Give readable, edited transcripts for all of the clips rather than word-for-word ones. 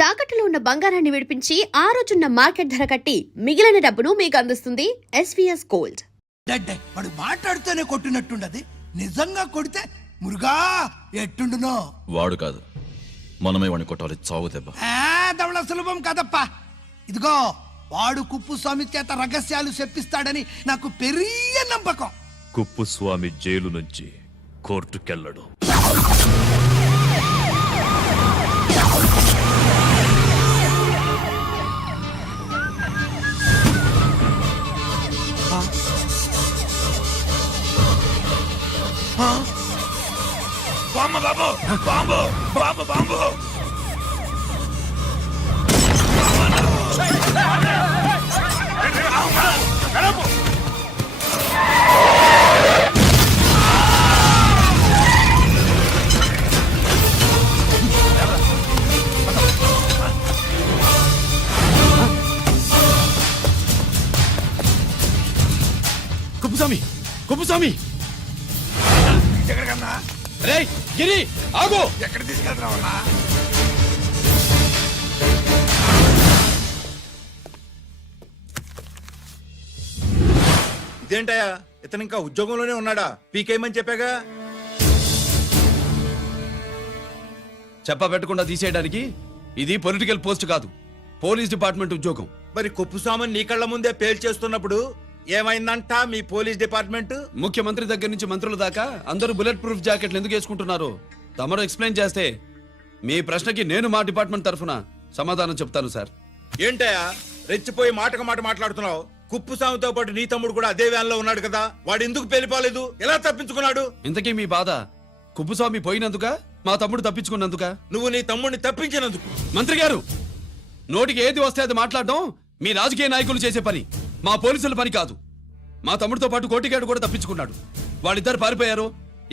తాకట్టులో ఉన్న బంగారాన్ని విడిపించి ఆ రోజున్న మార్కెట్ ధర కట్టి మిగిలిన డబ్బును మీకు అందిస్తుంది ఎస్వీఎస్ గోల్డ్. వాడు మాట్లాడుతూనే కొట్టినట్టుండది, నిజంగా కొడితే మురుగా ఎట్టుండునో. వాడు కాదు, మనమే వాడిని కొట్టాలి. చావు దెబ్బ దవళ సులభం కదప్పా. ఇదిగో వాడు కుప్పుస్వామి చేత రహస్యాలు చెప్పిస్తాడని నాకు పెరియ నమ్మకం. కుప్పుస్వామి జైలు నుంచి కోర్టుకెళ్ళడు. బాంబు బాబు, bomb bomb bomb. Kuppuswamy, Kuppuswamy! ఎక్కడికన్నా? రేయ్ గిరి, ఆగు! ఎక్కడ తీసుకెళ్తున్నావన్నా? ఇదేంటయ్యా, ఇతను ఇంకా ఉద్యోగంలోనే ఉన్నాడా? పీకేయమని చెప్పాగా. చెప్ప పెట్టకుండా తీసేయడానికి ఇది పొలిటికల్ పోస్ట్ కాదు, పోలీస్ డిపార్ట్మెంట్ ఉద్యోగం. మరి కుప్పుస్వామిని నీ కళ్ళ ముందే పేల్చేస్తున్నప్పుడు ఏమైందంట మీ పోలీస్ డిపార్ట్మెంట్? ముఖ్యమంత్రి దగ్గర నుంచి మంత్రుల దాకా అందరూ బుల్లెట్ ప్రూఫ్ జాకెట్లు ఎందుకు వేసుకుంటున్నారు తమరు ఎక్స్ప్లెయిన్ చేస్తే మీ ప్రశ్నకి నేను మా డిపార్ట్మెంట్ తరఫున సమాధానం చెప్తాను సార్. ఏంటయ్యా రెచ్చిపోయి మాటకు మాట మాట్లాడుతున్నావు? కుప్పుస్వామితో పాటు నీ తమ్ముడు కూడా అదే వ్యాన్ లో ఉన్నాడు కదా, వాడు ఎందుకు పేలిపోలేదు? ఎలా తప్పించుకున్నాడు? ఇంతకీ మీ బాధ కుప్పుస్వామి పోయినందుక, మా తమ్ముడు తప్పించుకున్నందుక? నువ్వు నీ తమ్ముడిని తప్పించినందుకు. మంత్రి గారు, నోటికి ఏది వస్తే అది మాట్లాడడం మీ రాజకీయ నాయకులు చేసే పని, మా పోలీసుల పని కాదు. మా తమ్ముడితో పాటు కోటిగాడు కూడా తప్పించుకున్నాడు. వాళ్ళిద్దరు పారిపోయారు.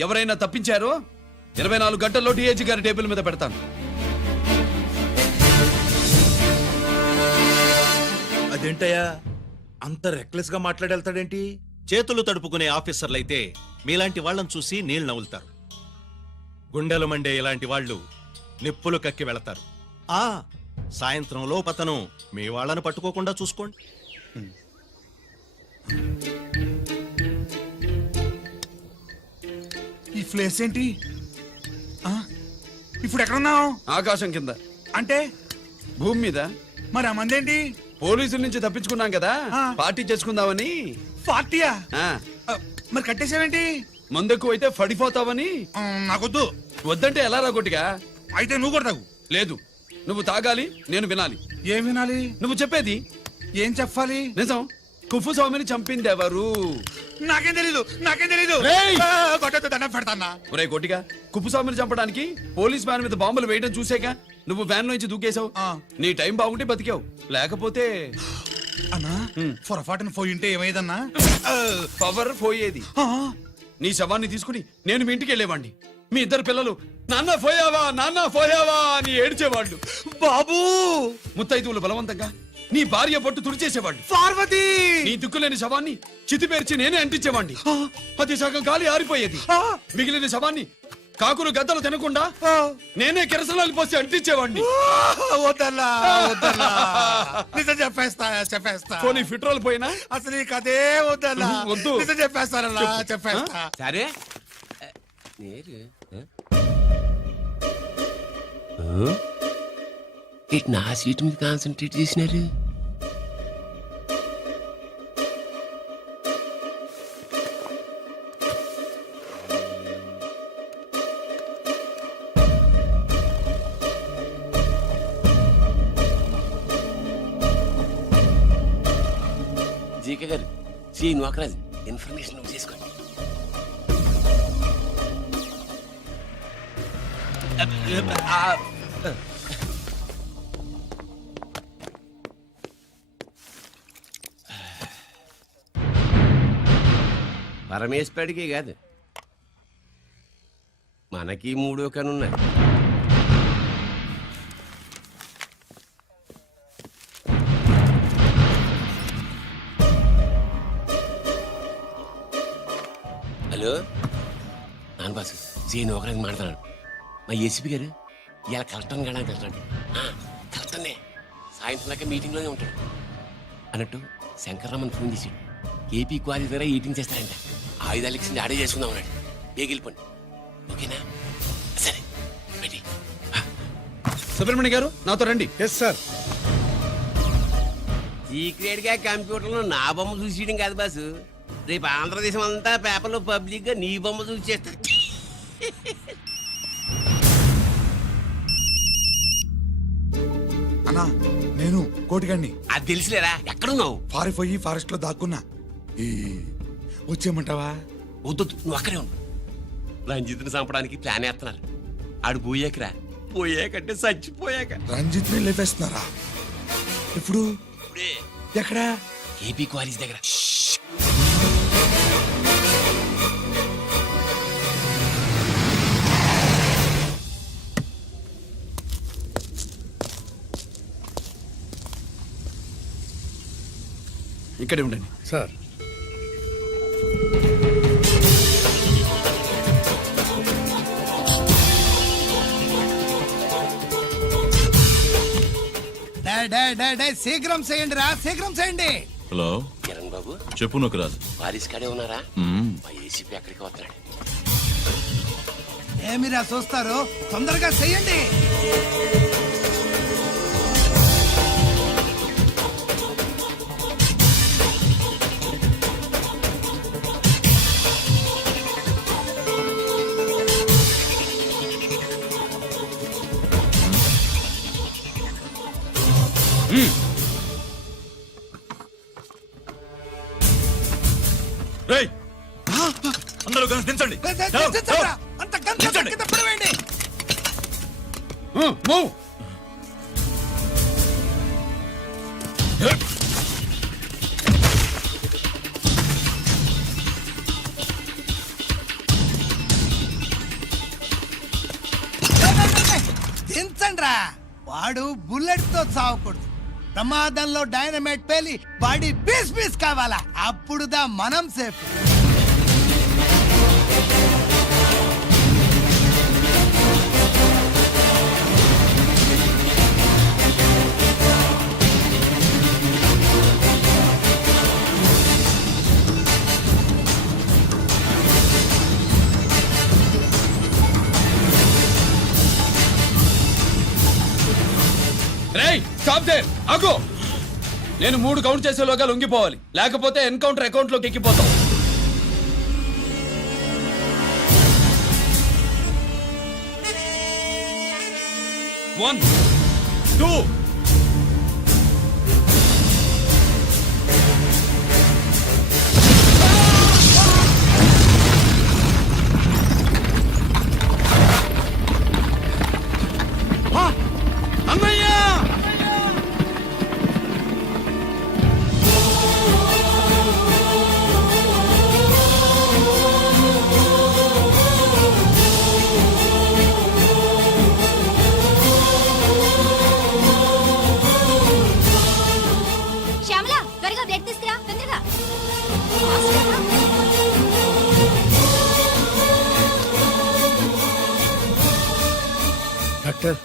ఎవరైనా తప్పించారో 24 గంటల్లో డిఐజీ గారి టేబుల్ మీద పెడతాను. అదేంటయ్యా అంత రెక్లెస్ గా మాట్లాడేళ్తాడేంటి? చేతులు తడుపుకునే ఆఫీసర్లైతే మీలాంటి వాళ్ళని చూసి నీళ్లు నవ్వులుతారు. గుండెలు మండే ఇలాంటి వాళ్ళు నిప్పులు కక్కి వెళతారు. సాయంత్రంలో పతను మీ వాళ్ళను పట్టుకోకుండా చూసుకోండి. ఈ ప్లేస్ ఏంటి? ఇప్పుడు ఎక్కడున్నావు? ఆకాశం కింద. అంటే భూమి మీద. మరి ఆ మందేంటి? పోలీసుల నుంచి తప్పించుకున్నాం కదా, పార్టీ చేసుకుందామని. పార్టీయా? ఆ, మరి కట్టేసావేంటి? మందెక్కువ అయితే పడిపోతావని. నాకొద్దు. వద్దంటే ఎలా రాగొట్టిగా? అయితే నువ్వు కూడా తాగు. లేదు, నువ్వు తాగాలి, నేను వినాలి. ఏం వినాలి? నువ్వు చెప్పేది. ఏం చెప్పాలి? నిజం. కుప్పుస్వామిని చంపింది ఎవరు? నాకేం తెలీదు, నాకేం తెలీదు. రేయ్! కొట్టొద్దు, దండం పెడతానా. ఒరే కొట్టిగా, కుప్పుస్వామిని చంపడానికి పోలీస్ వ్యాన్ మీద బాంబులు వేయడం చూసాక నువ్వు వ్యాన్ నుంచి దూకేశావు. నీ టైం బాగుంటే బతికావు, లేకపోతే అన్నా పొరపాటున పోయింటే ఏమైందన్నా? పవర్ పోయేది. నీ శవాన్ని తీసుకుని నేను మీ ఇంటికి వెళ్ళేవాడిని. మీ ఇద్దరు పిల్లలు నాన్న పోయావా, నాన్న పోయావా అని ఏడ్చేవాళ్ళు. బాబు ముత్తైదువులు బలవంతంగా నీ భార్య పట్టు తుడిచేసేవాళ్ళు. పార్వతి నీ దిక్కులేని శవాన్ని చితిపేర్చి నేనే అంటించేవాడిని. అది సగం గాలి ఆరిపోయేది. మిగిలిన శవాన్ని కాకులు గద్దలు తినకుండా నేనే కిరసనాలు పోసి అంటించేవాడిని. వద్దన్నా, వద్దన్నా. నిజం చెప్పేస్తా, చెప్పేస్తా. పోనీ ఫిట్రోల్ పోయినా అసలు ఈ కథే వద్దన్నా. వద్దు. నిజం చెప్పేస్తానన్నా, చెప్పేస్తా. సరే ఇటు నా సీటు మీద కాన్సన్ట్రేట్ చేసినారు. జీకే గారు, శ్రీ నోకరాజ్ ఇన్ఫర్మేషన్ నువ్వు చేసుకోండి. పరమేశ్వరుడికి కాదు, మనకి 3 కనున్నాయి. హలో నాన్న బాసు, సీఎన్ ఒకరికి మాట్లాడుతున్నాడు. మా ఏసీపీ గారు ఇలా కలెక్టర్ని కాడానికి వెళ్తాడు. సాయంత్రం దాకా మీటింగ్లోనే ఉంటాడు అన్నట్టు శంకర్రామన్ ఫోన్ చేసాడు ఏపీ క్వారీ దగ్గర ఈటింగ్ చేస్తారంట ఆయుధాలు ఇచ్చింది ఆడే చేసుకుందాం అన్నాడు వెళ్ళిపోండి ఓకేనా సరే రెడీ సుబ్రహ్మణ్య గారు నాతో రండి. Yes sir. సీక్రెట్ గా కంప్యూటర్లో నా బొమ్మ చూసేయడం కాదు బాసు రేపు ఆంధ్రదేశం అంతా పేపర్లో పబ్లిక్ గా నీ బొమ్మ చూసి చేస్తారు అన్నా నేను కోటిగాడిని అది తెలుసులేరా ఎక్కడున్నావు పారిపోయి ఫారెస్ట్ లో దాక్కున్నా ఈ వచ్చేయమంటావా? వద్దు నువ్వు అక్కడే ఉండు రంజిత్ని చంపడానికి ప్లాన్ వేస్తున్నారు ఆడు పోయాకరా పోయాకంటే చచ్చిపోయాక రంజిత్ ని లేపేస్తున్నారా? ఇప్పుడు ఇప్పుడే ఎక్కడా? ఏపీ క్వారీస్ దగ్గర ఇక్కడే ఉండండి. సార్ శీఘ్రం చేయండి రా, శీఘ్రం చేయండి. హలో కిరణ్ బాబు చెప్పు నొకరాజు. వారిస్ కాడే ఉన్నారా మ్మ్. మా ఏసీపీ ఎక్కడికి వస్తున్నాడు ఏమిరా చూస్తారు, తొందరగా చెయ్యండి. రేయ్, అందరూ కలిసి దించండి. అంత గంట కింద పడవేయండి. మూవ్. దించండి రా. వాడు బుల్లెట్ తో చావకూడదు, ప్రమాదంలో డైనమైట్ పేలి బాడీ పీస్ పీస్ కావాలా, అప్పుడుదా మనం సేఫ్. రేయ్ స్టాప్ దేర్ ఆగు. నేను 3 కౌంట్ చేసేలోగా లొంగిపోవాలి, లేకపోతే ఎన్కౌంటర్ అకౌంట్ లోకి ఎక్కిపోతాం. 1 2 శ్యామల త్వరగా బ్లడ్ తీసుకురా తొందరగా. డాక్టర్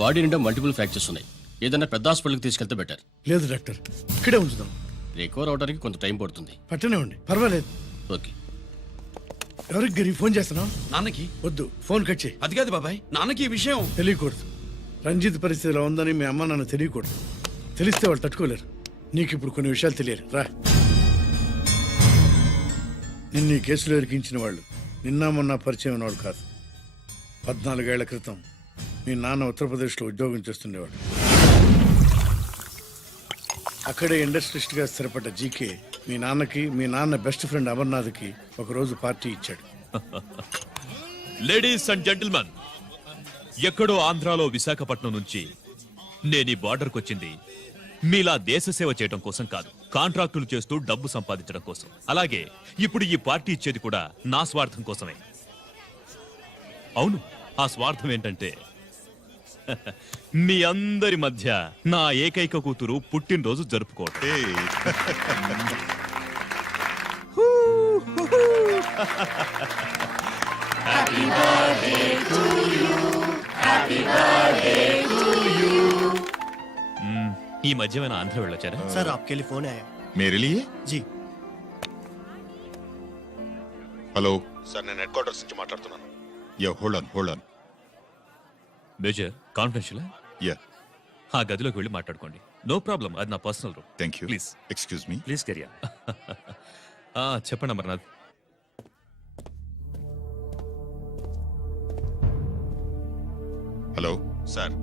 బాడీ నిండా మల్టిపుల్ ఫ్రాక్చర్స్ ఉన్నాయి. ఏదైనా పెద్ద హాస్పిటల్కి తీసుకెళ్తే బెటర్. లేదు డాక్టర్, ఇక్కడే ఉంచుదాం. రికవర్ అవడానికి కొంత టైం పడుతుంది. పట్టనే ఉండి పర్వాలేదు. ఓకే. ఎవరికి గిరి ఫోన్ చేస్తున్నావు? నాన్నకి. వద్దు, ఫోన్ కట్ చేయి. అది కాదు బాబాయ్, నాన్నకి ఈ విషయం తెలియకూడదు. రంజిత్ పరిస్థితిలో ఉందని మీ అమ్మ నాన్న తెలియకూడదు. తెలిస్తే వాళ్ళు తట్టుకోలేరు. నీకు ఇప్పుడు కొన్ని విషయాలు తెలియాలి. రా. నిన్ను ఈ కేసులో ఇరికించిన వాళ్ళు నిన్న మొన్న పరిచయం ఉన్నవాడు కాదు. 14 ఏళ్ల క్రితం మీ నాన్న ఉత్తరప్రదేశ్లో ఉద్యోగం చేస్తుండేవాడు. అక్కడే ఇండస్ట్రియలిస్ట్గా స్థిరపడ్డ జీకే మీ నాన్నకి, మీ నాన్న బెస్ట్ ఫ్రెండ్ అమర్నాథ్కి ఒకరోజు పార్టీ ఇచ్చాడు. లేడీస్ అండ్ జెంటిల్మెన్, ఎక్కడో ఆంధ్రాలో విశాఖపట్నం నుంచి నేను ఈ బార్డర్కి వచ్చింది మీలా దేశ సేవ చేయడం కోసం కాదు, కాంట్రాక్టులు చేస్తూ డబ్బు సంపాదించడం కోసం. అలాగే ఇప్పుడు ఈ పార్టీ ఇచ్చేది కూడా నా స్వార్థం కోసమే. అవును, ఆ స్వార్థం ఏంటంటే మీ అందరి మధ్య నా ఏకైక కూతురు పుట్టినరోజు జరుపుకోవటం. ఈ మధ్యమైన ఆంధ్ర వెళ్ళొచ్చారా? సార్ आपके लिए फोन आया मेरे लिए जी హలో సార్, నేను హెడ్ క్వార్టర్స్ నుంచి మాట్లాడుతున్నాను. Yeah hold on major confidential. Yeah ఆ గదిలోకి వెళ్ళి మాట్లాడుకోండి. నో ప్రాబ్లం, అది నా personal room. Thank you. Please excuse me. Please కెరియా. చెప్పండి అమర్నాథ్. హలో సార్,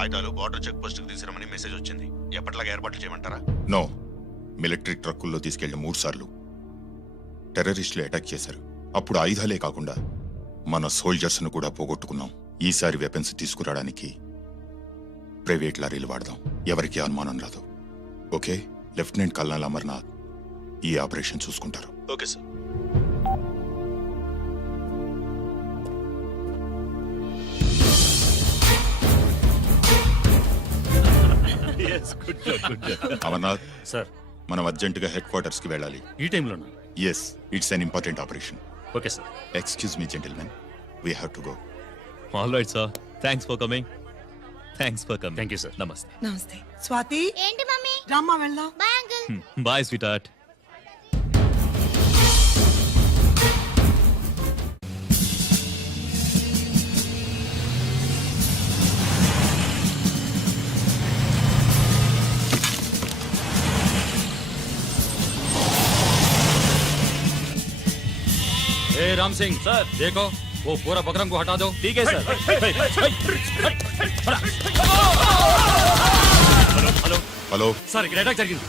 ఆయుధాలు బార్డర్ చెక్ పోస్ట్ కి తీసుకురమని మెసేజ్ వచ్చింది. ఎప్పటిలాగా ఏర్పాట్లు చేయమంటారా? నో, మిలిటరీ ట్రక్కుల్లో తీసుకెళ్లి 3 సార్లు టెర్రరిస్టులు అటాక్ చేశారు. అప్పుడు ఆయుధాలే కాకుండా మన సోల్జర్స్ ను కూడా పోగొట్టుకున్నాం. ఈసారి వెపన్స్ తీసుకురావడానికి ప్రైవేట్ లారీలు వాడదాం. ఎవరికి అనుమానం రాదు. ఓకే, లెఫ్టినెంట్ కల్నల్ అమర్నాథ్ ఈ ఆపరేషన్ చూసుకుంటారు. Okay sir. అమర్నాథ్ సార్, మనం అర్జెంటుగా హెడ్ క్వార్టర్స్ కి వెళ్ళాలి. ఈ టైంలోనా? Yes, it's an important operation. Okay sir. Excuse me gentlemen, we have to go. All right sir, thanks for coming. Thank you sir. నమస్తే. నమస్తే స్వాతి. ఏంటి మమ్మీ? రామ్మా వెళ్దాం. Bye uncle. Bye sweetheart. Ram Singh sir, देखो वो पूरा बकरम को हटा दो. ठीक है सर. हेलो హలో सर, ఇక్కడ అటాక్ జరిగింది.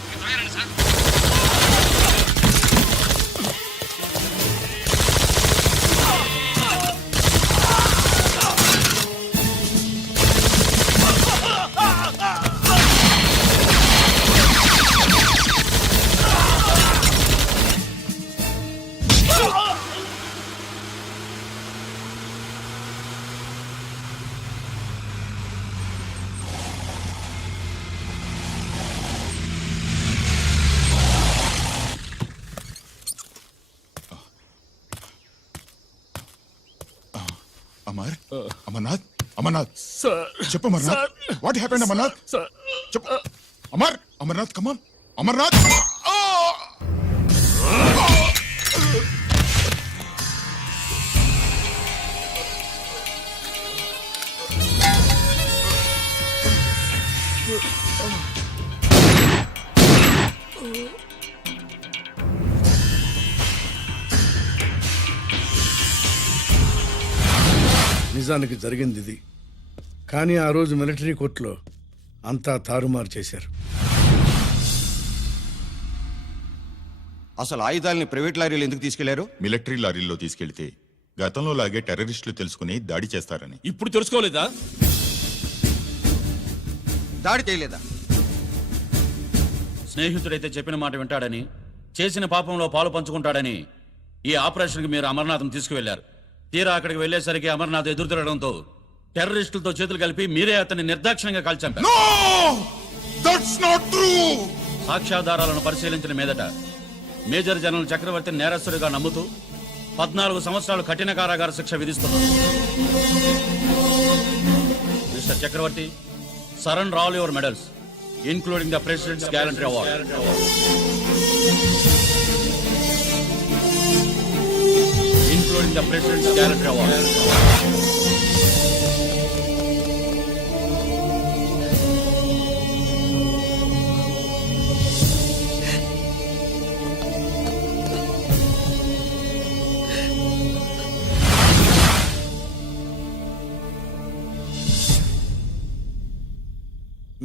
అమర్నాథ్ చెప్పు. Amarnath, what happened? అమర్నాథ్ చెప్పు. అమర్నాథ్ కమాన్. అమర్నాథ్. నిజానికి జరిగింది ఇది. కానీ ఆ రోజు మిలిటరీ కోర్టులో అంతా తారుమారు చేశారు. అసలు ఆయుధాలని ప్రైవేట్ లారీలు ఎందుకు తీసుకెళ్లారు? మిలిటరీ లారీల్లో తీసుకెళ్తే గతంలో లాగే టెర్రరిస్టులు తెలుసుకుని దాడి చేస్తారని. ఇప్పుడు తెలుసుకోలేదా? దాడి చేయలేదా? స్నేహితుడైతే చెప్పిన మాట వింటాడని, చేసిన పాపంలో పాలు పంచుకుంటాడని ఈ ఆపరేషన్కి మీరు అమర్నాథ్ని తీసుకువెళ్లారు. తీరా అక్కడికి వెళ్లేసరికి అమర్నాథ్ ఎదురు తిరగడంతో టెర్రరిస్టులతో చేతులు కలిపి మీరే అతన్ని నిర్దాక్షిణ్యంగా కాల్చారు. సాక్ష్యాధారాలను పరిశీలించిన మీదట మేజర్ జనరల్ చక్రవర్తిని నేరస్తుడిగా నమ్ముతూ 14 సంవత్సరాలు కఠిన కారాగార శిక్ష విధిస్తున్నారు. Mister Chakravarthy, surrender all your medals, including the President's Gallantry Award. Including the President's Gallantry Award.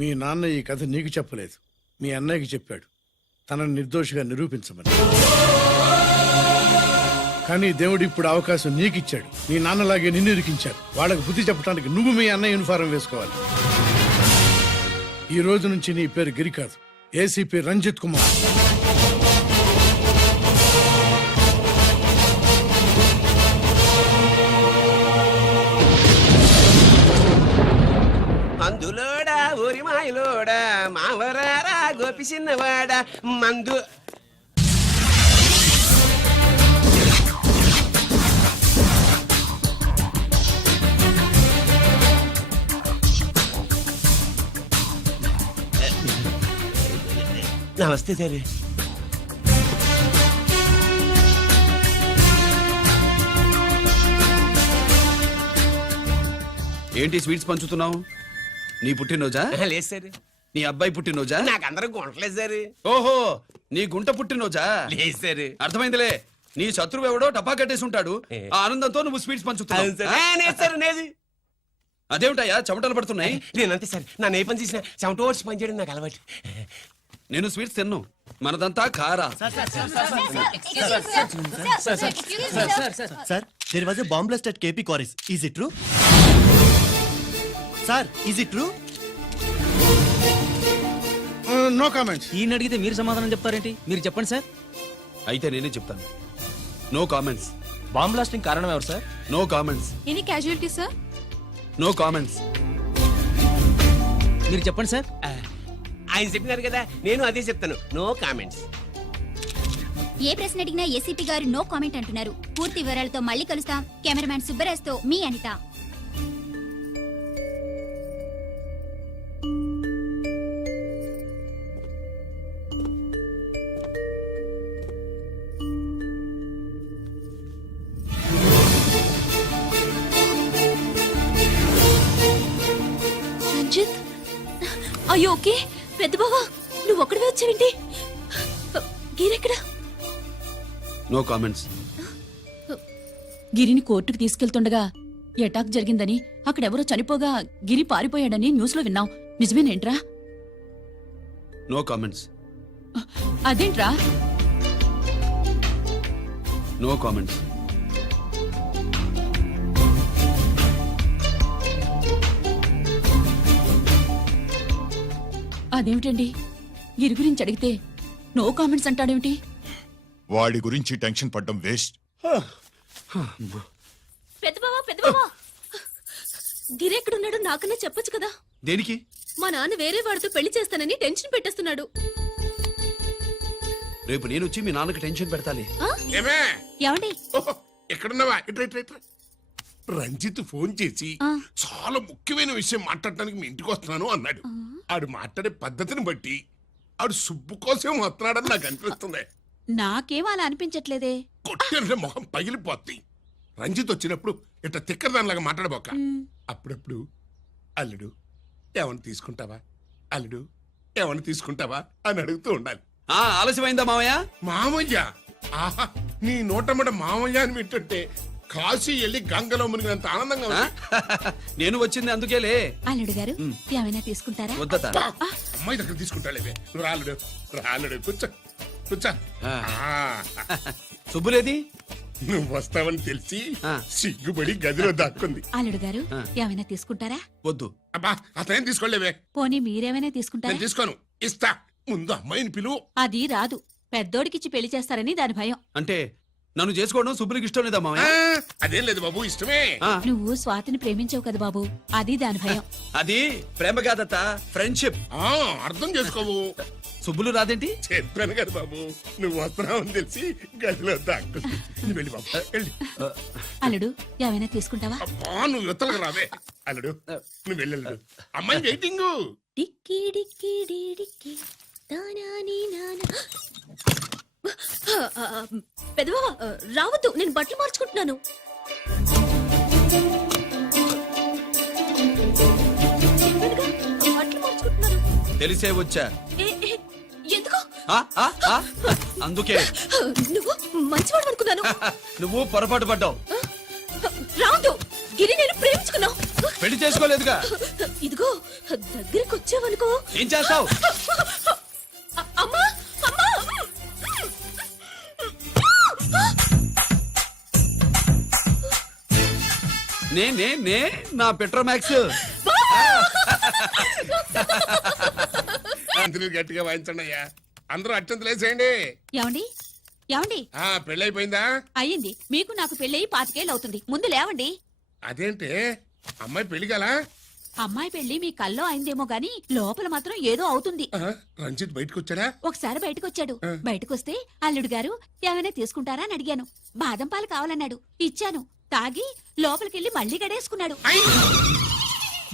మీ నాన్న ఈ కథ నీకు చెప్పలేదు, మీ అన్నయ్యకి చెప్పాడు, తనని నిర్దోషిగా నిరూపించమని. కానీ దేవుడు ఇప్పుడు అవకాశం నీకిచ్చాడు. మీ నాన్నలాగే నిన్ను ఇరికించారు. వాళ్ళకు బుద్ధి చెప్పడానికి నువ్వు మీ అన్నయ్య యూనిఫారం వేసుకోవాలి. ఈ రోజు నుంచి నీ పేరు గిరి కాదు, ఏసీపీ రంజిత్ కుమార్. మందులోడా ఊరి మాయలోడా మావరారా గోపి చిన్నవాడా మందు. నమస్తే సార్. ఏంటి స్వీట్స్ పంచుతున్నావు? నీ పుట్టినరోజా? లేదు సార్, నీ అబ్బాయి పుట్టినరోజా? నాకు అందరం కొనట్లేదు సార్. ఓహో, నీ గుంట పుట్టినరోజా? లేదు సార్. అర్థమైందిలే. నీ శత్రువు ఎవడో టపా కట్టేసి ఉంటాడు. ఆ ఆనందంతో నువ్వు స్వీట్స్ పంచుతున్నావు. లేదు సార్, లేదు. అదేమిటయ్యా చెమటలు పడుతున్నాయి? నేనంతే సార్, నా ఏ పని చేసిన చెమట ఓడ్చి పని చేయడం నాకు అలవాటు. నేను స్వీట్స్ తిన్ను, మనదంతా కారా. Sir, there was a bomb blast at KP Quarries. Is it true? Sir, is it true? No comments. ఈయన అడిగితే మీరు సమాధానం చెప్తారేంటి? మీరు చెప్పండి సార్. అయితే నేనే చెప్తాను. No comments. బాంబ్ బ్లాస్టింగ్ కారణం ఎవరు sir? No comments. Any casualty sir? No comments. మీరు చెప్పండి సార్. ఆయన చెప్పినారు కదా, నేను అదే చెప్తాను. No comments. ఏ ప్రశ్న అడిగినా ఏసీపీ గారు నో కామెంట్ అంటున్నారు. పూర్తి వివరాలతో మళ్ళీ కలుస్తాం. కెమెరామ్యాన్ సుబ్బరాజ్తో మీ అనిత. రంజిత్, అయ్యో ఓకే. పెద్ద బావా, నువ్వు ఒక్కడివే వచ్చావేంటి? గీరెక్కడా? No comments. గిరిని కోర్టుకు తీసుకెళ్తుండగా ఎటాక్ జరిగిందని, అక్కడెవరో చనిపోగా గిరి పారిపోయాడని న్యూస్ లో విన్నాం. నిజమేనేంట్రా? No comments. అదేంట్రా? No comments. అదేమిటండి, గిరి గురించి అడిగితే నో కామెంట్స్ అంటాడేమిటి? వాడి గురించి టెన్షన్ పడ్డం వేస్ట్. పెద్ద బావా, గిరి ఎక్కడున్నాడు నాకన్నా చెప్పొచ్చు కదా. దేనికి? మా నాన్న వేరే వాడితో పెళ్లి చేస్తానని టెన్షన్ పెట్టేస్తున్నాడు. రేపు నేను వచ్చి మీ నాన్నకి టెన్షన్ పెడతాలి. ఏమే ఏమండి? ఎక్కడున్నావా? ఇట్రా ఇట్రా ఇట్రా. రంజిత్ ఫోన్ చేసి చాలా ముఖ్యమైన విషయం మాట్లాడటానికి మీ ఇంటికి వస్తున్నాను అన్నాడు. ఆడు మాట్లాడే పద్ధతిని బట్టి ఆడు సుబ్బు కోసం వస్తున్నాడని నాకు అనిపిస్తుంది. నాకేం అలా అనిపించట్లేదే. కొట్టిన మొహం పగిలిపోద్ది. రంజిత్ వచ్చినప్పుడు ఇట్లా తిక్కదానిలాగా మాట్లాడబోక. అప్పుడప్పుడు అల్లుడు ఏమన్నా తీసుకుంటావా, అల్లుడు ఏమన్నా తీసుకుంటావా అని అడుగుతూ ఉండాలి. ఆలస్యమైందా మామయ్య? మామయ్య? ఆహా, నీ నోటమ్మట మామయ్య అని వింటుంటే కాశీ వెళ్ళి గంగలో మునిగినంత ఆనందంగా ఉంది. నేను వచ్చింది అందుకేలే. అల్లుడు గారు ఏమైనా తీసుకుంటారా? వద్దట. అమ్మాయి దగ్గర తీసుకుంటాలేవే. నువ్వు రాలుడు రాలుడు, కూర్చో కూర్చో. సుబ్బులేది? నువ్వు వస్తావని తెలిసి సిగ్గుపడి గదిలో దాక్కుంది. అల్లుడు గారు ఏమైనా తీసుకుంటారా? వద్దు. అబ్బా, అతనేం తీసుకోలేవే. పోనీ మీరేమైనా తీసుకుంటారా? నేను తీసుకోను, ఇస్తా. ముందు అమ్మాయిని పిలువు. అది రాదు. పెద్దోడికిచ్చి పెళ్లి చేస్తారని దాని భయం. అంటే నన్ను చేసుకోవడం సుబ్బులకి ఇష్టం లేదా మామయ్య? అదేం లేదు బాబు, ఇష్టమే. నువ్వు స్వాతిని ప్రేమించావు కదా బాబు, అది దాని భయం. అది ప్రేమ కాదత్త, ఫ్రెండ్షిప్. అర్థం చేసుకోవు. సుబ్బులు రాదేంటి? చెప్పాను కదా బాబు, నువ్వు వస్తున్నావని తెలిసి గదిలో దాక్కుంది. నువ్వు వెళ్ళి బాబు, వెళ్ళి. అల్లుడు ఏమైనా తీసుకుంటావా? అబ్బా, నువ్వు యువతలకు రావే. అల్లుడు నువ్వు వెళ్ళడు, అమ్మాయి వెయిటింగ్. డిక్కి డిక్కి డిక్కి దానాని నానా. పెద్దవా రావద్దు, నేను బట్టలు మార్చుకుంటున్నాను. బట్టలు మార్చుకుంటున్నాను. తెలిసే వచ్చా. ఎందుకు? అందుకే. నువ్వు మంచివాడు అనుకున్నాను. నువ్వు పొరపాటు పడ్డావు. రావద్దు, గిరి నేను ప్రేమించుకున్నావు. పెళ్లి చేసుకోలేదుగా. ఇదిగో దగ్గరికి వచ్చావనుకో. ఏం చేస్తావు? అమ్మా అమ్మా. నే నా పెట్రోమాక్స్. గట్టిగా వాయించండి అయ్యా. అందరూ అత్యంత లేసేయండి. ఏమండి ఏమండి? పెళ్ళైపోయిందా? అయ్యింది. మీకు నాకు పెళ్ళయి 5 ఏళ్ళు అవుతుంది. ముందు లేవండి. అదేంటి అమ్మాయి పెళ్లి గల? అమ్మాయి పెళ్లి మీ కల్లో అయిందేమో గాని లోపల మాత్రం ఏదో అవుతుంది. రంజిత్ బయటకు వచ్చాడా? ఒకసారి బయటకొచ్చాడు. బయటకొస్తే అల్లుడు గారు ఏమైనా తీసుకుంటారా అని అడిగాను. బాదం పాలు కావాలన్నాడు. ఇచ్చాను. తాగి లోపలికెళ్ళి మళ్ళీ గడేసుకున్నాడు.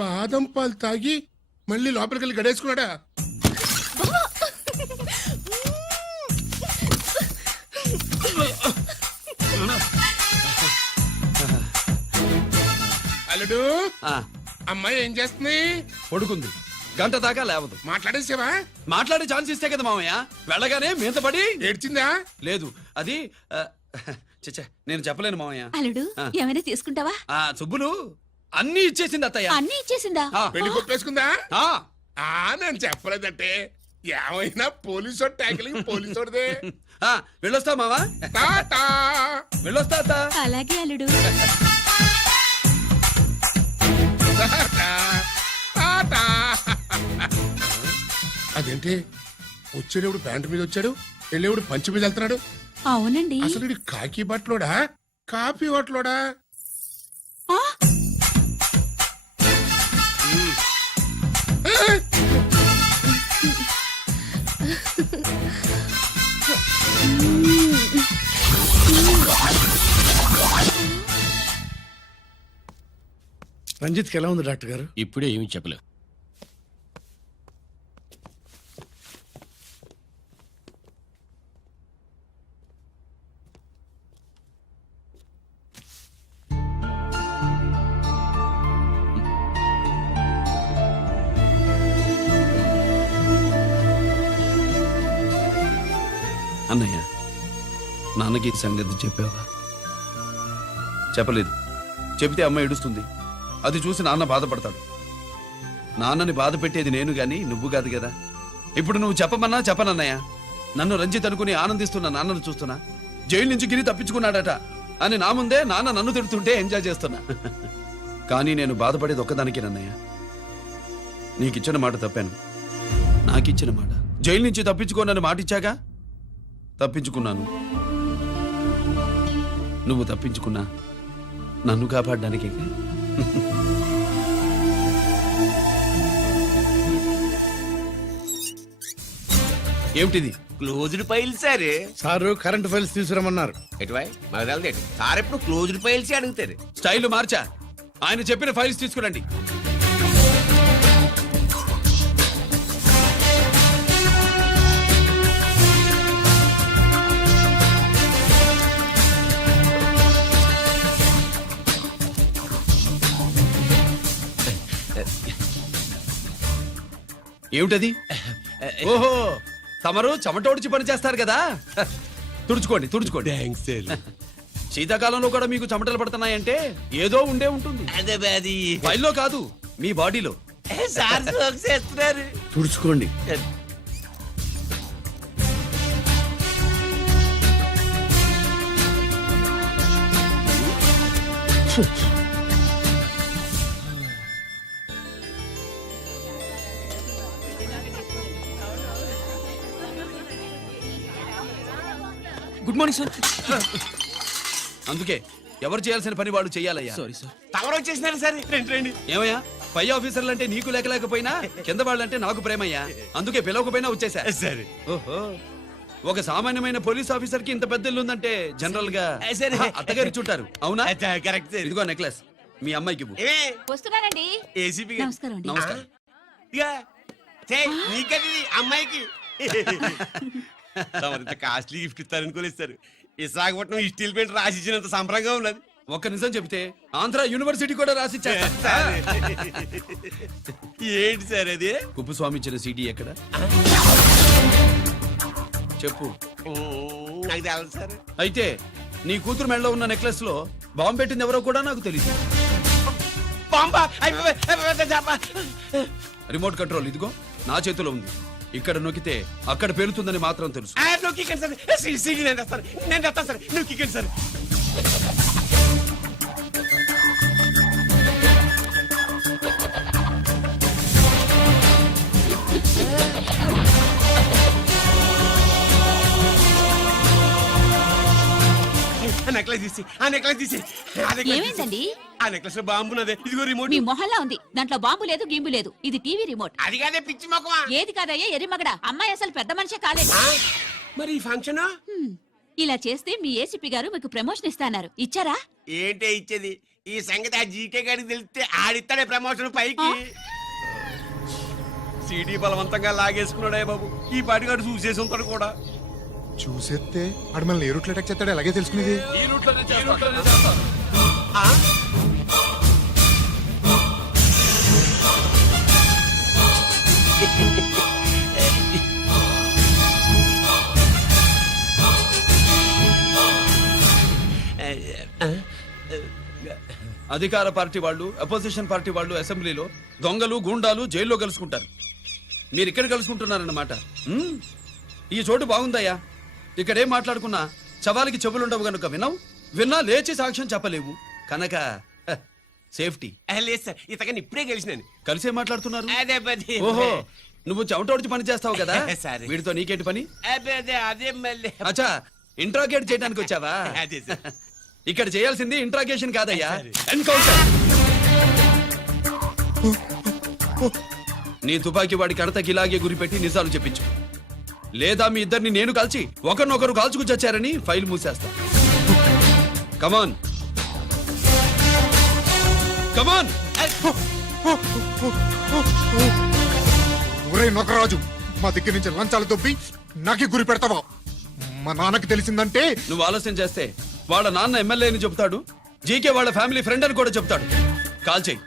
బాదం పాలు తాగి మళ్ళీ లోపలికెళ్ళి గడేసుకున్నాడా? అల్లుడు ఆ, అమ్మాయి ఏం చేస్తుంది? పడుకుంది గంట దాకా లేవదు. మాట్లాడేసావా? మాట్లాడే ఛాన్స్ ఇస్తే కదా మామయ్య. వెళ్ళగానే మీద పడి ఏడ్చిందా? లేదు అది చచ్చా నేను చెప్పలేను మామయ్య. అల్లుడు ఆ. ఏమైనా తీసుకుంటావా? ఆ సుబ్బులు అన్నీ ఇచ్చేసింది అత్తయ్య. అన్నీ ఇచ్చేసిందా? ఆ, పెళ్లి కొప్పేసుకుందా? ఆ, నేను చెప్పలేదంటే ఏమైనా పోలీసు ట్యాకిలింగ్ పోలీసోడిదే. ఆ, వెళ్ళొస్తా మావా. టాటా. వెళ్ళొస్తా అత్త. అలాగే అల్లుడు. టాటా. టాటా. అదేంటి వచ్చేటప్పుడు ప్యాంటు మీద వచ్చాడు, వెళ్ళేవాడు పంచి మీద వెళ్తున్నాడు. అవునండి. అసలు ఇది కాకి బట్టలోడా కాఫీ బట్టలోడా? ఆ, రంజిత్కి ఎలా ఉంది డాక్టర్ గారు? ఇప్పుడే ఏమి చెప్పలేవు. అన్నయ్య నాన్నకి ఈ సంగతి చెప్పావా? చెప్పలేదు. చెబితే అమ్మ ఏడుస్తుంది. అది చూసి నాన్న బాధపడతాడు. నాన్నని బాధ పెట్టేది నేను గాని నువ్వు కాదు కదా. ఇప్పుడు నువ్వు చెప్పమన్నా చెప్పనన్నయ్య. నన్ను రంజిత్ అనుకుని ఆనందిస్తున్న నాన్నను చూస్తున్నా. జైలు నుంచి గిరి తప్పించుకున్నాడట అని నా ముందే నాన్న నన్ను తిడుతుంటే ఎంజాయ్ చేస్తున్నా. కానీ నేను బాధపడేది ఒక్కదానికేనన్నయ్య. నీకిచ్చిన మాట తప్పాను. నాకిచ్చిన మాట జైలు నుంచి తప్పించుకోనని మాటిచ్చాగా తప్పించుకున్నాను. నువ్వు తప్పించుకున్నా నన్ను కాపాడడానికి. ఏమిటిది? Closed file sir. Sir current files తీసుకురమ్మన్నారు. ఎటువై మాకు తెలదేటి సార్ ఎప్పుడు క్లోజ్డ్ ఫైల్స్ అడుగుతారు. స్టైల్ మార్చా. ఆయన చెప్పిన ఫైల్స్ తీసుకురండి. ఏమిటది? ఓహో తమరు చెమటోడ్చి పని చేస్తారు కదా. తుడుచుకోండి తుడుచుకోండి. శీతాకాలంలో కూడా మీకు చెమటలు పడుతున్నాయంటే ఏదో ఉండే ఉంటుంది. అదే అది ఫైల్లో కాదు మీ బాడీలో. సార్ జోక్స్ చేస్తున్నారు. తుడుచుకోండి. Good morning sir. అందుకే ఎవరు చేయాల్సిన పని వాళ్ళు చెయ్యాలయ్యా. Sorry sir. తమరు వచ్చేసినారు సార్. రండి రండి. ఏమయ్యా పై ఆఫీసర్లు అంటే నీకు లేకపోయినా కింద వాళ్ళంటే నాకు ప్రేమయ్యా. అందుకే పిలవకపోయినా వచ్చేసా. సరే. ఓహో ఒక సామాన్యమైన పోలీస్ ఆఫీసర్ కి ఇంత పెద్ద ఇల్లు ఉందంటే జనరల్ గా సరే. అత్తగారు చుట్టారు. అవునా? Correct sir. ఇదిగో నెక్లెస్ మీ అమ్మాయికి ఇవ్వు. వస్తున్నానండి. ఏసీపీ నమస్కారం అండి. నమస్కారం. నీకది అమ్మాయికి ఇంత కాస్ట్లీ గిఫ్ట్ ఇస్తారనుకోలేదు సార్. విశాఖపట్నం ఈ స్టీల్ పెయింట్ రాసి ఇచ్చినంత సంబరంగా ఉన్నది. ఒక్క నిజం చెబితే ఆంధ్ర యూనివర్సిటీ కూడా రాసిచ్చా. ఏంటి సార్ అది? కుప్పస్వామి ఇచ్చిన సీడీ ఎక్కడ చెప్పు. నాకు తెలదు సార్. అయితే నీ కూతురు మెడలో ఉన్న నెక్లెస్ లో బాంబు పెట్టింది ఎవరో కూడా నాకు తెలియదు. బాంబా రిమోట్ కంట్రోల్ ఇదిగో నా చేతిలో ఉంది. ఇక్కడ నొక్కితే అక్కడ పేలుతుందని మాత్రం తెలుసు. నొక్కికండి సార్. సీడీ నేను తెస్తాను. నేను తెస్తాను సార్. నొక్కికండి సార్. నెక్లెస్ తీసి ఏమైందండి? ఆ నెక్లెస్ లో బాంబు ఉన్నదే. ఇదిగో రిమోట్. మీ మొహల్లా ఉంది. దాంట్లో బాంబు లేదు గింబు లేదు. ఇది టీవీ రిమోట్. అది కాదే పిచ్చి మొక్కమా. ఏది కాదయ్యా ఎర్రిమగడ. అమ్మాయి అసలు పెద్ద మనిషే కాలేదు. మరి ఈ ఫంక్షన్ ఇలా చేస్తే మీ ఏసీపీ గారు మీకు ప్రమోషన్ ఇస్తాన్నారు. ఇచ్చారా? ఏంటే ఇచ్చేది? ఈ సంగతి ఆ జీకే గారికి తెలిస్తే ఆడిస్తాడే ప్రమోషన్ పైకి. సీడీ బలవంతంగా లాగేసుకున్నాడే బాబు. ఈ పాటిగాడు చూసేసి ఉంటాడు కూడా. చూసేస్తే అడు మనల్ని ఏ రూట్లో అటాక్ చేస్తాడో ఎలాగే తెలుసుకునేది. ఈ రూట్లోనే చేస్తాను. అధికార పార్టీ వాళ్ళు అపోజిషన్ పార్టీ వాళ్ళు అసెంబ్లీలో, దొంగలు గూండాలు జైల్లో కలుసుకుంటారు. మీరు ఇక్కడ కలుసుకుంటున్నారన్నమాట. ఈ చోటు బాగుందయ్యా. ఇక్కడేం మాట్లాడుకున్నా చవాలికి చెవులుండవు గనుక విన్నా లేచి సాక్ష్యం చెప్పలేవు కనుక సేఫ్టీ. లేదు సార్, ఇతగాని ఇప్పుడే గెలిచినాను. కలిసే మాట్లాడుతున్నారు. అదే పది. ఓహో, నువ్వు చెమటోడ్చి పని చేస్తావు కదా. సరే. వీడితో నీకేంటి పని? అదే మళ్ళీ. అచ్చా, ఇంట్రాగేట్ చేయడానికి వచ్చావా? అదే సార్. ఇక్కడ చేయాల్సింది ఇంట్రాగేషన్ కాదయ్యా, ఎన్కౌంటర్. నీ తుపాకీ వాడి కడతకి ఇలాగే గురిపెట్టి నిజాలు చెప్పించు, లేదా మీ ఇద్దరిని నేను కాల్చి ఒకరినొకరు కాల్చుకు చచ్చారని ఫైల్ మూసేస్తా. కమాన్ కమాన్. ఒరే నొకరాజు, మా దగ్గర నుంచి లంచాలు దొబ్బి నాకే గురి పెడతావా? మా నాన్నకి తెలిసిందంటే నువ్వు ఆలస్యం చేస్తే వాళ్ళ నాన్న ఎమ్మెల్యే అని చెప్తాడు, జీకే వాళ్ళ ఫ్యామిలీ ఫ్రెండ్ అని కూడా చెప్తాడు. కాల్చేయి.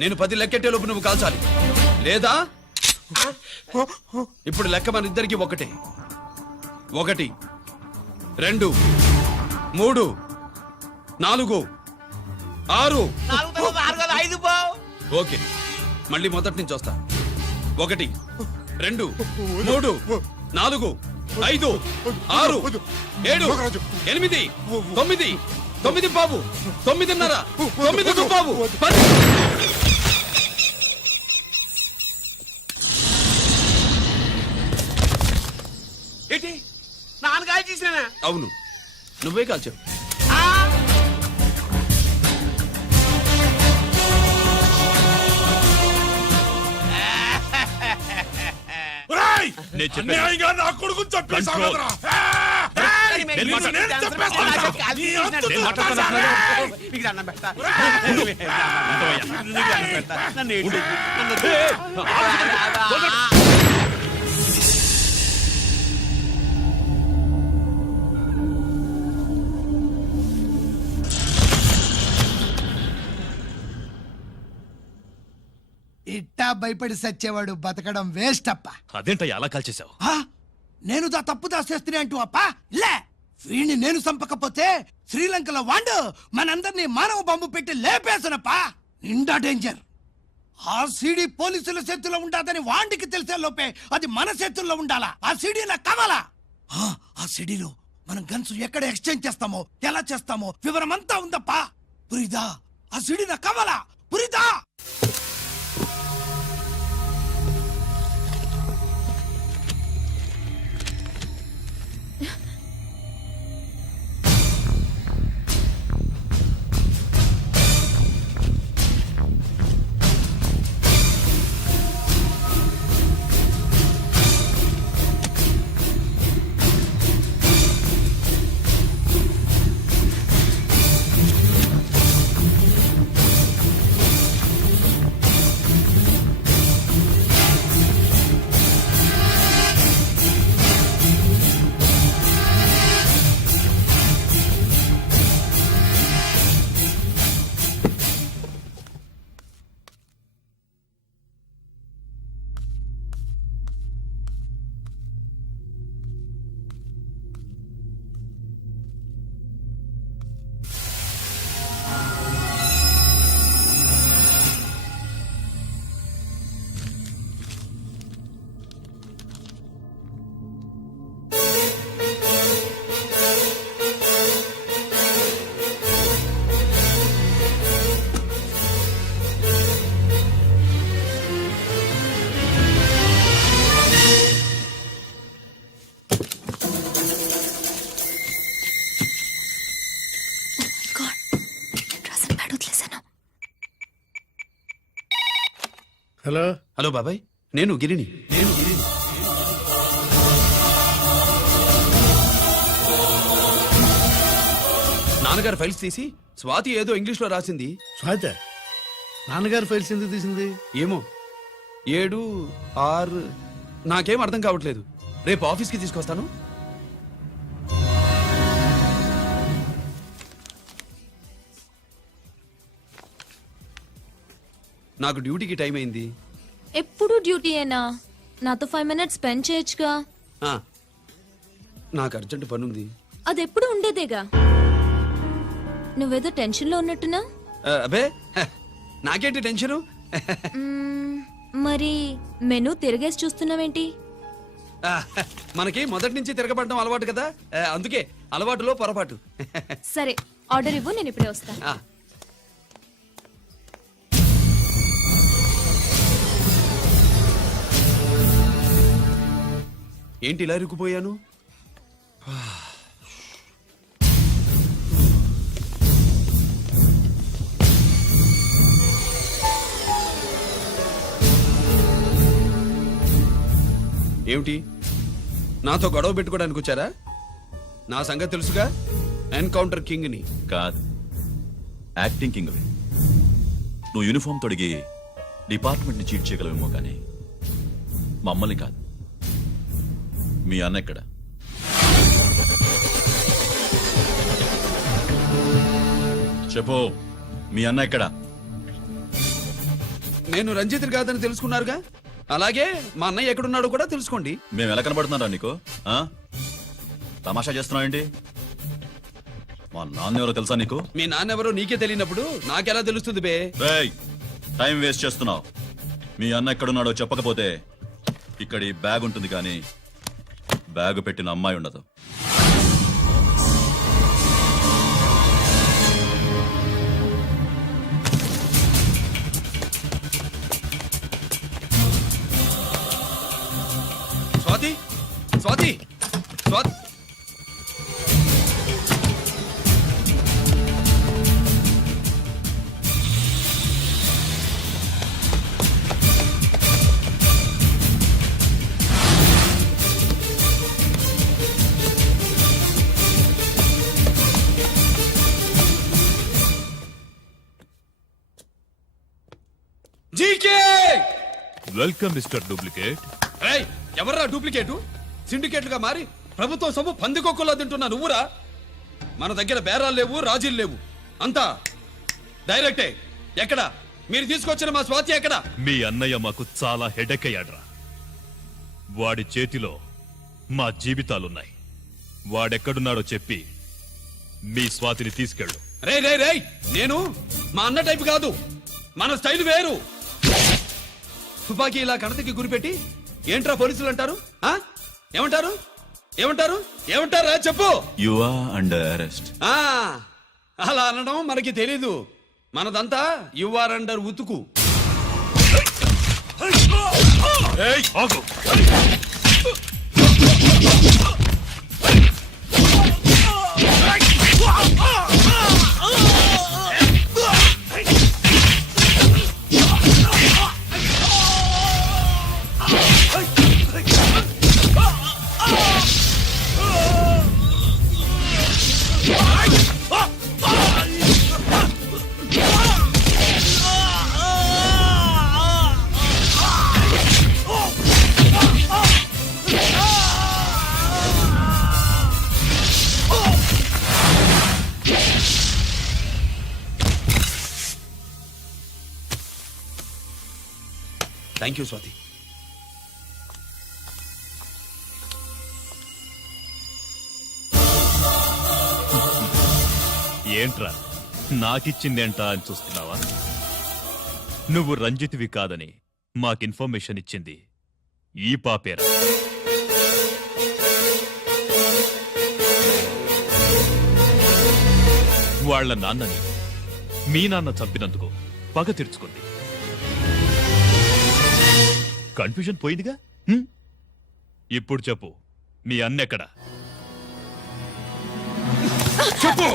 నేను 10 లెక్కెట్టే లోపు నువ్వు కాల్చాలి, లేదా ఇప్పుడు లెక్క మన ఇద్దరికి ఒకటే. 1 2 3 4 6. ఓకే, మళ్ళీ మొదటి నుంచి వస్తా. 1 2 3 4 5 6 7 8 9 9 పావు 9:30 9 పావు 10. ఏంటి నాన్నగారు చేసినా? అవును, నువ్వే కాల్చావు. నేను చెప్పాను. నా కొడుకు చంపేశావు Control. కదరా? నేను మాట్లాడతాను. నేను మాట్లాడతాను. మీకు దండం పెడతా. ఇట్టా భయపడి సచ్చేవాడు బతకడం వేస్ట్ అప్ప. అదేంటయ్యా అలా కాల్చేశావు? నేను దా తప్పు దాచేస్తున్నా అంటూ అప్ప లే. వీణ్ణి నేను చంపకపోతే శ్రీలంకలో వాండు మనందరినీ మానవ బాంబు పెట్టి లేపేసనప్పా. నిండా డేంజర్. ఆ సీడీ పోలీసుల చేతుల్లో ఉండాదని వాండికి తెలిసే లోపే అది మన చేతుల్లో ఉండాలా. ఆ సీడీ నాకు కావాలా. ఆ సీడీలో మనం గన్స్ ఎక్కడ ఎక్స్చేంజ్ చేస్తామో, ఎలా చేస్తామో వివరం అంతా ఉందప్పా. పురిదా, ఆ సీడీ నాకు కావాలా. పురిదా. హలో హలో బాబాయ్, నేను గిరిని. నాన్నగారు ఫైల్స్ తీసి స్వాతి ఏదో ఇంగ్లీష్ లో రాసింది. స్వాతి నాన్నగారు ఫైల్స్ ఎందుకు తీసింది? ఏమో 7 6 నాకేం అర్థం కావట్లేదు. రేపు ఆఫీస్కి తీసుకొస్తాను. నాకు డ్యూటీకి టైం అయింది. ఎప్పుడు డ్యూటీయేనా? నాతో 5 minutes స్పెండ్ చేయొచ్చుగా. నాకు అర్జెంట్ పని ఉంది. అదెప్పుడు ఉండేదేగా. నువ్వేదో టెన్షన్లో ఉన్నట్టున్నా? అబే నాకేంటి టెన్షను? మరి మెనూ తిరిగేసి చూస్తున్నావేంటి? మనకి మొదటి నుంచి తిరగబడడం అలవాటు కదా, అందుకే అలవాటులో పొరపాటు. సరే ఆర్డర్ ఇవ్వు, నేను ఇప్పుడే వస్తాను. ఆ, ఏంటి ఇలా ఇరుక్కుపోయాను? ఏమిటి, నాతో గొడవ పెట్టుకోవడానికి వచ్చారా? నా సంగతి తెలుసుగా, ఎన్కౌంటర్ కింగ్ ని. కాదు, యాక్టింగ్ కింగ్. నువ్వు యూనిఫామ్ తొడిగి డిపార్ట్మెంట్ ని చీట్ చేయగలవేమో కానీ మమ్మల్ని కాదు. మీ అన్న ఎక్కడ? చెప్పు, మీ అన్న ఎక్కడ? నేను రంజిత్ కాదని తెలుసుకున్నారుగా, అలాగే మా అన్నయ్య ఎక్కడున్నాడో కూడా తెలుసుకోండి. మేము ఎలా కనబడుతున్నారా నీకు? ఆ? తమాషా చేస్తున్నావు ఏంటి? మా నాన్న ఎవరో తెలుసా నీకు? మీ నాన్నెవరో నీకే తెలియనప్పుడు నాకెలా తెలుస్తుంది బే? రేయ్, టైం వేస్ట్ చేస్తున్నావు. మీ అన్న ఎక్కడున్నాడో చెప్పకపోతే ఇక్కడ ఈ బ్యాగ్ ఉంటుంది కానీ బ్యాగ్ పెట్టిన అమ్మాయి ఉండదు. Swathi, Swathi, Swathi. GK, welcome mister duplicate. రేయ్, ఎవర్రా డూప్లికేటు? సిండికేట్లుగా మారి ప్రభుత్వం సొమ్ము పందికొక్కుల్లో తింటున్నా నువ్వురా? మన దగ్గర బేరాలు లేవు, రాజీలు లేవు, అంతా డైరెక్టే. ఎక్కడ మీరు తీసుకొచ్చిన మా స్వాతి ఎక్కడ? మీ అన్నయ్య మాకు చాలా హెడెక్ అయ్యాడ్రా. వాడి చేతిలో మా జీవితాలున్నాయి. వాడెక్కడున్నాడో చెప్పి మీ స్వాతిని తీసుకెళ్ళు. రే రే రే, నేను మా అన్న టైపు కాదు, మన స్టైల్ వేరు. తుపాకీ ఇలా కణతికి గురిపెట్టి ఏంట్రా పోలీసులు అంటారు? ఆ? ఏమంటారు? ఏమంటారు? ఏమంటారా చెప్పు. You are under arrest. ఆ, అలా అనడం మనకి తెలీదు. మనదంతా యు ఆర్ అండర్ ఉతుకు. ఏయ్, ఆగు. Thank you Swathi. ఏంట్రా నాకిచ్చిందేంటా అని చూస్తున్నావా? నువ్వు రంజిత్వి కాదని మాకు ఇన్ఫర్మేషన్ ఇచ్చింది ఈ పాపేరా. వాళ్ళ నాన్నని మీ నాన్న చంపినందుకు పగ తీర్చుకుంది. కన్ఫ్యూజన్ పోయిందిగా. ఇప్పుడు చెప్పు, మీ అన్నెక్కడా? చెప్పు.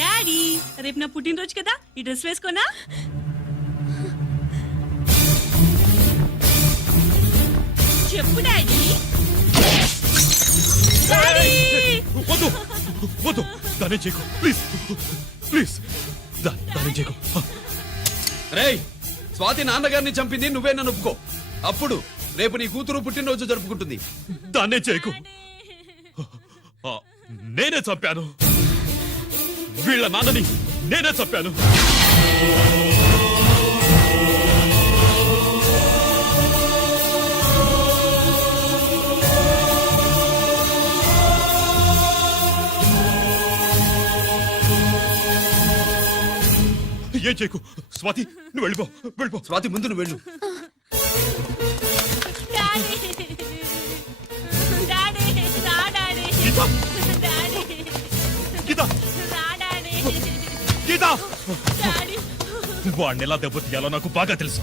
డాడీ, రేపు నా పుట్టినరోజు కదా, ఈ డ్రెస్ వేసుకోనా? చెప్పు డాడీ. వద్దు వద్దు, దానే చేయకు ప్లీజ్ ప్లీజ్, దానే చేయకు. రేయ్, స్వాతి నాన్నగారిని చంపింది నువ్వేనని ఒప్పుకో. అప్పుడు రేపు నీ కూతురు పుట్టినరోజు జరుపుకుంటుంది. దాన్నే చేయకు. నేనే చంపాను, వీళ్ళ నాన్నని నేనే చంపాను. ఏం చేయకు స్వాతి నువ్వు వెళ్ళిపో వెళ్ళిపో. స్వాతి ముందు నువ్వు వెళ్ళు. గీత గీత గీత వాడిని ఎలా దెబ్బతీయాలో నాకు బాగా తెలుసు.